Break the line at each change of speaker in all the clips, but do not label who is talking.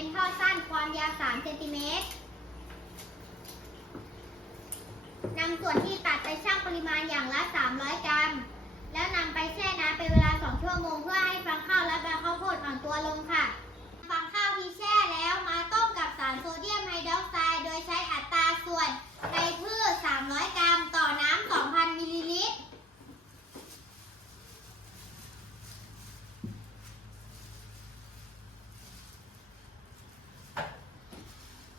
็นท่อสั้นความยาว3เซนติเมตรนำส่วนที่ตัดไปชั่งปริมาณอย่างละ 300 กรัม แล้วนำไปแช่น้ำเป็นเวลา 2 ชั่วโมงเพื่อให้ฟางข้าวและใบข้าวโพดอ่อนตัวลงค่ะ ฟางข้าวที่แช่แล้วมาต้มกับสารโซเดียมไฮดรอกไซด์โดยใช้อัตราส่วนในพืช 300 กรัม ต่อน้ำ 2,000 มิลลิลิตร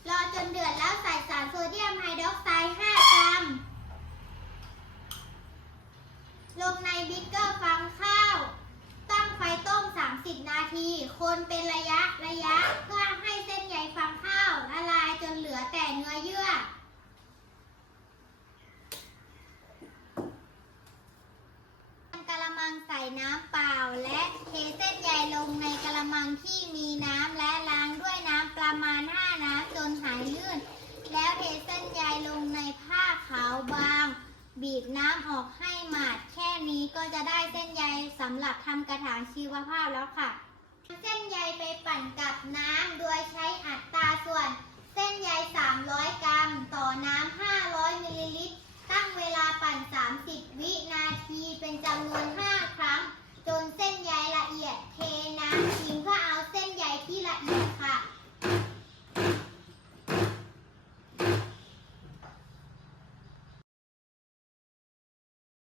รอจนเดือดแล้วใส่สารโซเดียมไฮดรอกไซด์ 5 กรัม ลงใน บิ๊กเกอร์ฟางข้าว ตั้งไฟต้ม 30 นาที คนเป็นระยะระยะเพื่อให้เส้นใยฟางข้าวละลายจนเหลือแต่เนื้อเยื่อ กระมังใส่น้ำเปล่าและเทเส้นใยลงในกระมังที่มีน้ำและล้างด้วยน้ำประมาณ 5 น้ำจนหายลื่น แล้วเทเส้นใยลงในผ้าขาวบาง บีบน้ำออกให้หมาด นี้ก็จะได้เส้นใยสำหรับทำกระถางชีวภาพแล้วค่ะ เส้นใยไปปั่นกับน้ำโดยใช้อัตราส่วน เส้นใย 300 กรัม